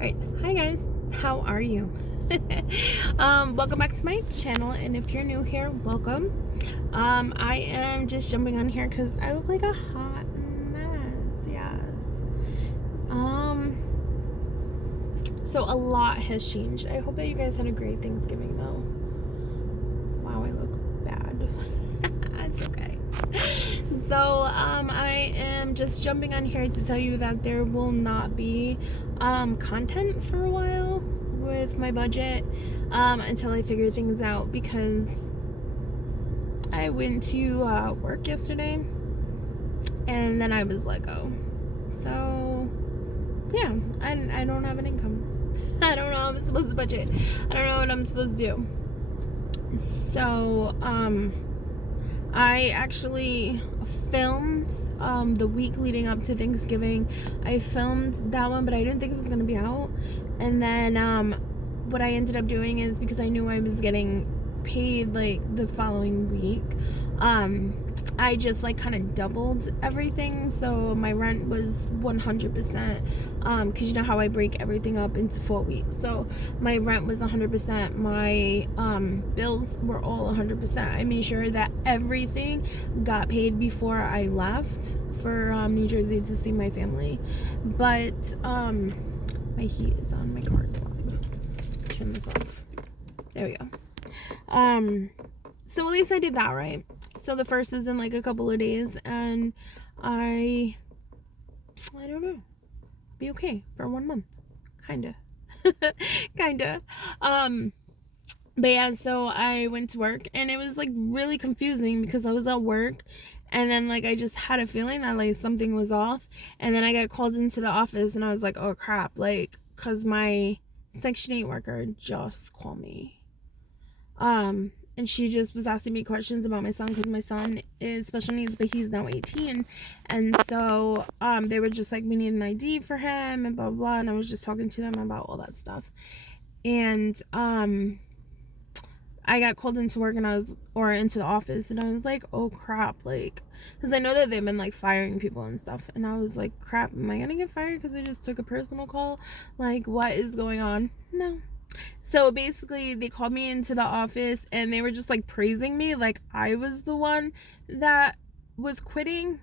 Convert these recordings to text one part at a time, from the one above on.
Alright, hi guys, how are you? Welcome back to my channel, and if you're new here, welcome. I am just jumping on here because I look like a hot mess, yes. So a lot has changed. I hope that you guys had a great Thanksgiving though. Wow, I look bad. It's okay. So, I am just jumping on here to tell you that there will not be content for a while with my budget until I figure things out, because I went to work yesterday and then I was let go. So, yeah, I don't have an income. I don't know how I'm supposed to budget. I don't know what I'm supposed to do. So, I actually filmed the week leading up to Thanksgiving. I filmed that one, but I didn't think it was going to be out. And then what I ended up doing is, because I knew I was getting paid like the following week, I just like kind of doubled everything. So my rent was 100%, because you know how I break everything up into 4 weeks. So my rent was 100%. My bills were all 100%. I made sure that everything got paid before I left for New Jersey to see my family. But my heat is on, my car is on. Turn this off. There we go. So at least I did that right. So the first is in like a couple of days, and I don't know, be okay for 1 month, kinda. But yeah, so I went to work, and it was like really confusing because I was at work, and then like I just had a feeling that like something was off, and then I got called into the office, and I was like, oh crap, like, cause my Section 8 worker just called me. And she just was asking me questions about my son, because my son is special needs, but he's now 18. And so, they were just like, we need an ID for him and blah, blah, blah. And I was just talking to them about all that stuff. And, I got called into work, into the office, and I was like, oh crap, like, because I know that they've been like firing people and stuff. And I was like, crap, am I going to get fired because I just took a personal call? Like, what is going on? No. So basically they called me into the office, and they were just like praising me like I was the one that was quitting.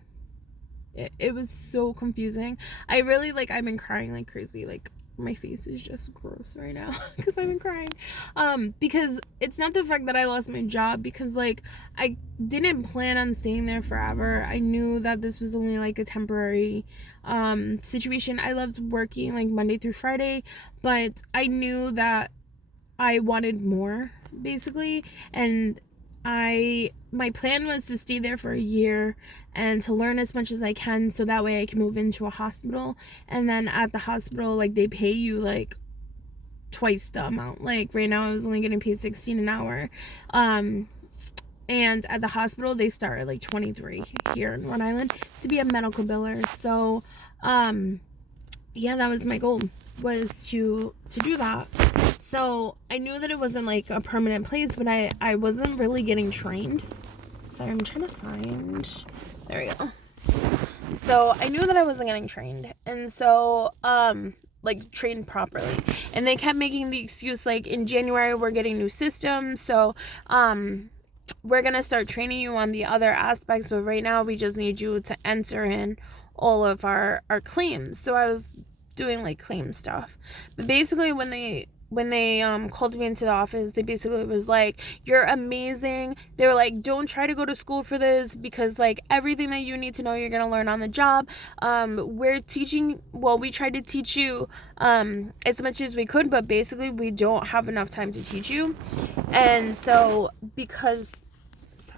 It was so confusing. I've been crying like crazy. Like, my face is just gross right now because I've been crying. Because it's not the fact that I lost my job, because like I didn't plan on staying there forever. I knew that this was only like a temporary situation. I loved working like Monday through Friday, but I knew that I wanted more, basically, and my plan was to stay there for a year and to learn as much as I can, so that way I can move into a hospital. And then at the hospital, like, they pay you like twice the amount. Like right now I was only getting paid $16 an hour, and at the hospital they start at like $23 here in Rhode Island to be a medical biller. So yeah, that was my goal, was to do that. So I knew that it wasn't like a permanent place, but I wasn't really getting trained. Sorry, I'm trying to find, there we go. So I knew that I wasn't getting trained, and so like trained properly. And they kept making the excuse like, in January we're getting new systems, so we're gonna start training you on the other aspects, but right now we just need you to enter in all of our claims. So I was doing like claim stuff. But basically when they called me into the office, they basically was like, you're amazing. They were like, don't try to go to school for this, because like everything that you need to know you're gonna learn on the job. We tried to teach you as much as we could, but basically we don't have enough time to teach you. And so because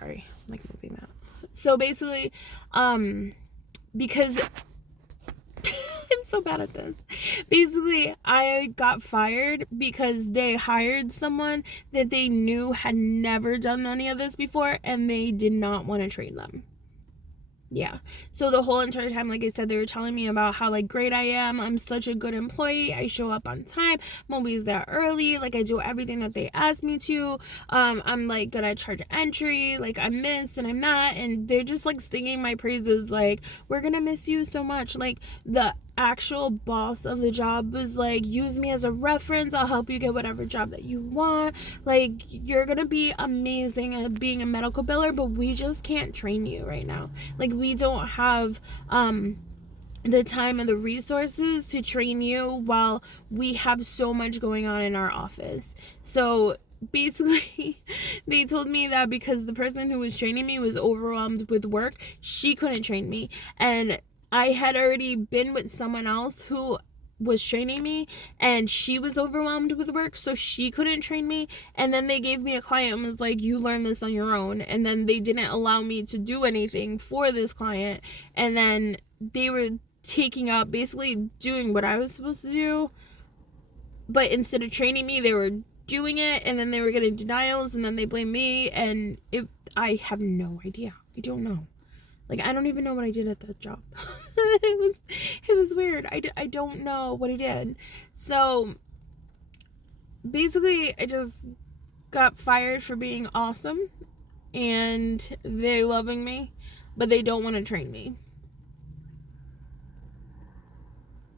I'm like moving that. So basically because I'm so bad at this. Basically, I got fired because they hired someone that they knew had never done any of this before, and they did not want to train them. Yeah. So the whole entire time, like I said, they were telling me about how like great I am. I'm such a good employee. I show up on time. I'm always there early. Like, I do everything that they ask me to. I'm like good at charge entry. Like, I'm this and I'm that. And they're just like singing my praises. Like, we're gonna miss you so much. Like, actual boss of the job was like, use me as a reference, I'll help you get whatever job that you want, like, you're gonna be amazing at being a medical biller, but we just can't train you right now. Like, we don't have the time and the resources to train you while we have so much going on in our office. So basically, they told me that because the person who was training me was overwhelmed with work, she couldn't train me. And I had already been with someone else who was training me, and she was overwhelmed with work, so she couldn't train me. And then they gave me a client and was like, you learn this on your own. And then they didn't allow me to do anything for this client. And then they were taking up, basically doing what I was supposed to do, but instead of training me, they were doing it, and then they were getting denials, and then they blame me, and I have no idea. I don't know. Like, I don't even know what I did at that job. it was weird. I don't know what I did. So basically, I just got fired for being awesome, and they're loving me, but they don't want to train me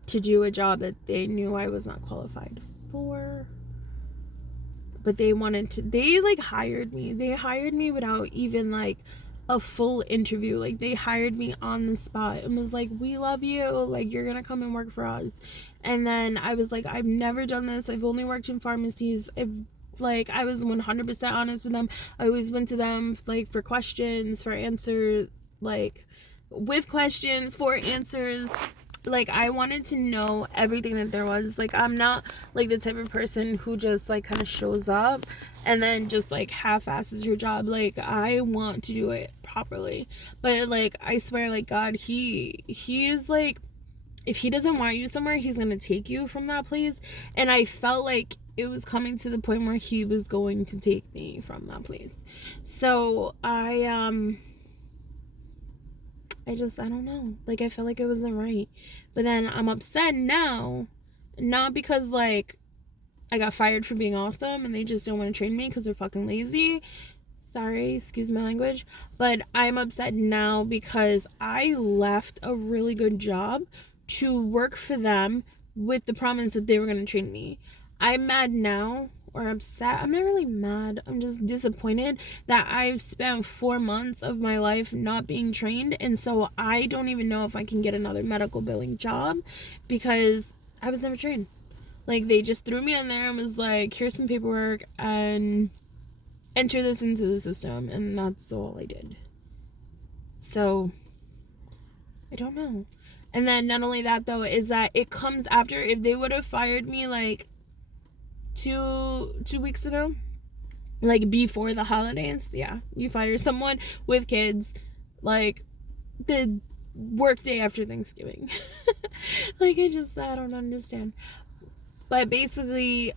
to do a job that they knew I was not qualified for. But they like hired me. They hired me without even like a full interview. Like, they hired me on the spot and was like, we love you, like, you're gonna come and work for us. And then I was like, I've never done this. I've only worked in pharmacies. I was 100% honest with them. I always went to them like for questions, for answers, like with questions, for answers. Like, I wanted to know everything that there was. Like, I'm not like the type of person who just like kind of shows up and then just like half-asses your job. Like, I want to do it properly. But like, I swear, like, God, he is like, if he doesn't want you somewhere, he's gonna take you from that place. And I felt like it was coming to the point where he was going to take me from that place. So I don't know. Like, I felt like it wasn't right. But then I'm upset now, not because, like, I got fired for being awesome and they just don't want to train me because they're fucking lazy. Sorry, excuse my language. But I'm upset now because I left a really good job to work for them with the promise that they were going to train me. I'm mad now, or upset. I'm not really mad. I'm just disappointed that I've spent 4 months of my life not being trained, and so I don't even know if I can get another medical billing job because I was never trained. Like, they just threw me in there and was like, here's some paperwork and enter this into the system, and that's all I did. So I don't know. And then not only that, though, is that it comes after. If they would have fired me like two weeks ago, like before the holidays, yeah, you fire someone with kids like the work day after Thanksgiving. Like, I don't understand. But basically,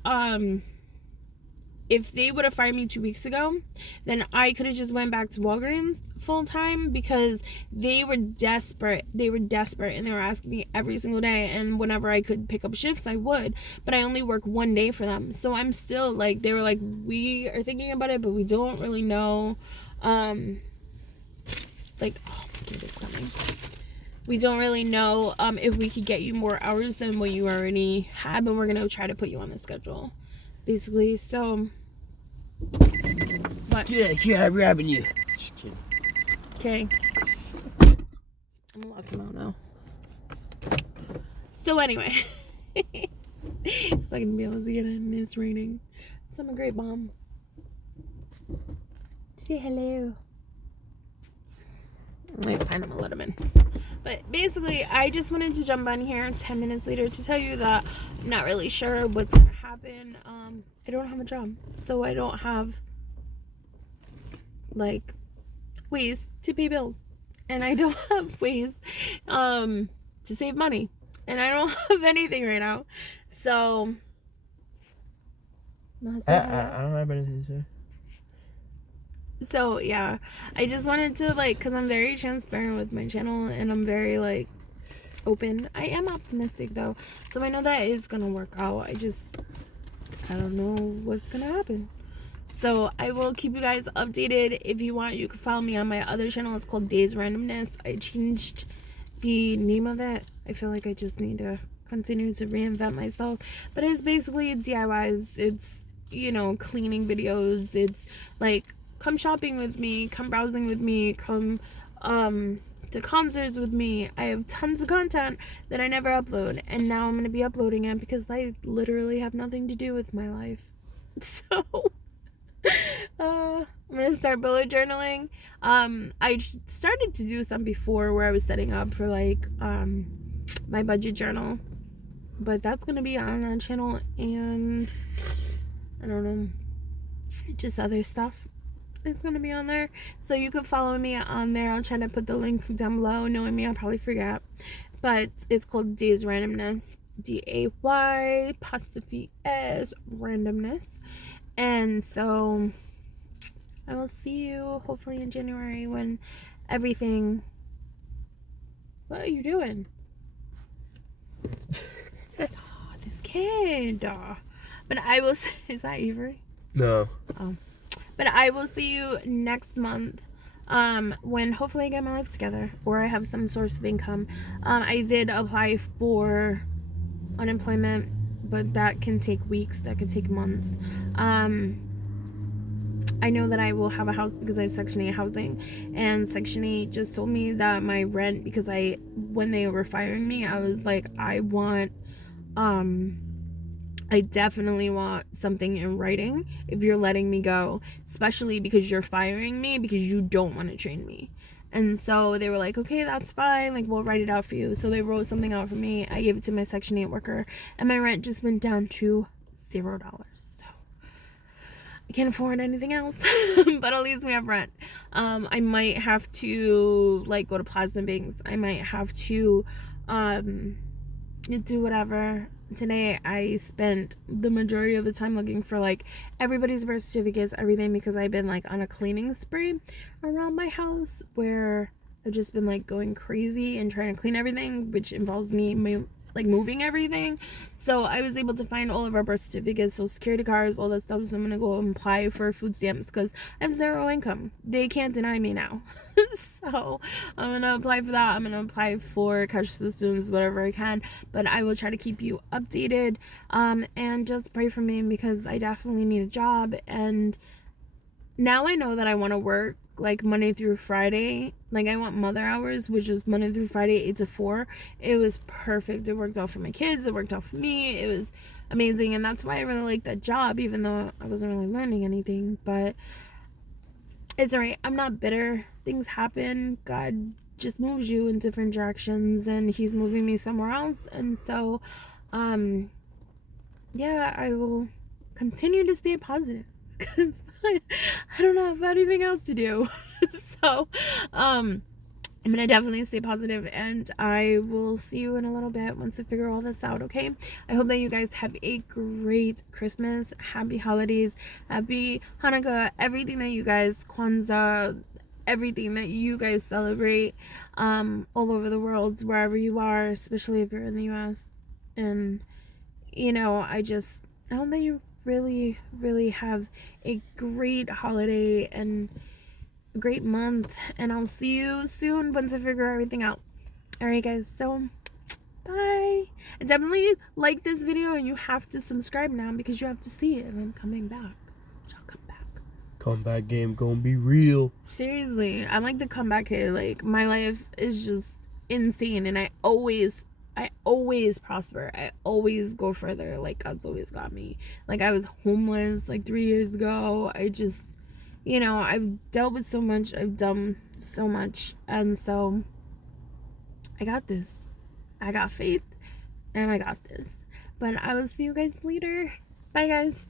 if they would have fired me 2 weeks ago, then I could have just went back to Walgreens full time, because they were desperate. They were desperate, and they were asking me every single day, and whenever I could pick up shifts, I would. But I only work 1 day for them, so I'm still like, they were like, we are thinking about it, but we don't really know. Like, oh my kid is coming. We don't really know if we could get you more hours than what you already had, but we're gonna try to put you on the schedule, basically. So, but yeah, I'm grabbing you. Just kidding. Okay, I'm gonna lock him out now. So anyway, it's not gonna be able to get in. It's raining. So I'm a great mom. Say hello. I might find him and let him in. But basically, I just wanted to jump on here 10 minutes later to tell you that I'm not really sure what's going to happen. I don't have a job, so I don't have, like, ways to pay bills. And I don't have ways to save money. And I don't have anything right now. So, I don't have anything to say. So, yeah, I just wanted to, like, because I'm very transparent with my channel, and I'm very, like, open. I am optimistic, though, so I know that is going to work out. I don't know what's going to happen. So, I will keep you guys updated. If you want, you can follow me on my other channel. It's called Days Randomness. I changed the name of it. I feel like I just need to continue to reinvent myself. But it's basically DIYs. It's, you know, cleaning videos. It's like, come shopping with me, come browsing with me, come to concerts with me. I have tons of content that I never upload, and now I'm going to be uploading it because I literally have nothing to do with my life. So I'm gonna start bullet journaling. I started to do some before where I was setting up for like my budget journal, but that's gonna be on that channel, and I don't know, just other stuff. It's gonna be on there, so you can follow me on there. I'll try to put the link down below. Knowing me, I'll probably forget, but it's called Day's Randomness, DAY apostrophe S Randomness. And so I will see you hopefully in January when everything. What are you doing? Oh, this kid. But I will. Is that Avery? No. Oh. But I will see you next month. When hopefully I get my life together or I have some source of income. I did apply for unemployment, but that can take weeks. That can take months. I know that I will have a house because I have Section 8 housing, and Section 8 just told me that my rent, because when they were firing me, I was like, I definitely want something in writing if you're letting me go, especially because you're firing me because you don't want to train me. And so they were like, okay, that's fine, like, we'll write it out for you. So they wrote something out for me. I gave it to my Section 8 worker, and my rent just went down to $0. I can't afford anything else, but at least we have rent. I might have to like go to plasma banks. I might have to do whatever. Today I spent the majority of the time looking for like everybody's birth certificates, everything, because I've been like on a cleaning spree around my house where I've just been like going crazy and trying to clean everything, which involves me like moving everything. So I was able to find all of our birth certificates, social security cards, all that stuff. So I'm gonna go and apply for food stamps because I have zero income. They can't deny me now. So I'm gonna apply for that. I'm gonna apply for cash assistance, whatever I can, but I will try to keep you updated, and just pray for me because I definitely need a job. And now I know that I want to work like Monday through Friday. Like I want mother hours, which is Monday through Friday, 8 to 4. It was perfect. It worked out for my kids. It worked out for me. It was amazing. And that's why I really like that job, even though I wasn't really learning anything. But it's alright. I'm not bitter. Things happen. God just moves you in different directions, and he's moving me somewhere else. And so, yeah, I will continue to stay positive because I don't have anything else to do. So I'm gonna definitely stay positive, and I will see you in a little bit once I figure all this out. Okay, I hope that you guys have a great Christmas, happy holidays, happy Hanukkah, everything that you guys, Kwanzaa, everything that you guys celebrate, all over the world, wherever you are, especially if you're in the US. And you know, I hope that you really, really have a great holiday and a great month, and I'll see you soon once I figure everything out. Alright guys, so bye. And definitely like this video, and you have to subscribe now because you have to see it, and I'm coming back. I'll come back. Comeback game gonna be real. Seriously, I'm like the comeback kid. Like my life is just insane, and I always prosper. I always go further. Like God's always got me. Like I was homeless like 3 years ago. I just, you know, I've dealt with so much. I've done so much. And so I got this. I got faith, and I got this. But I will see you guys later. Bye guys.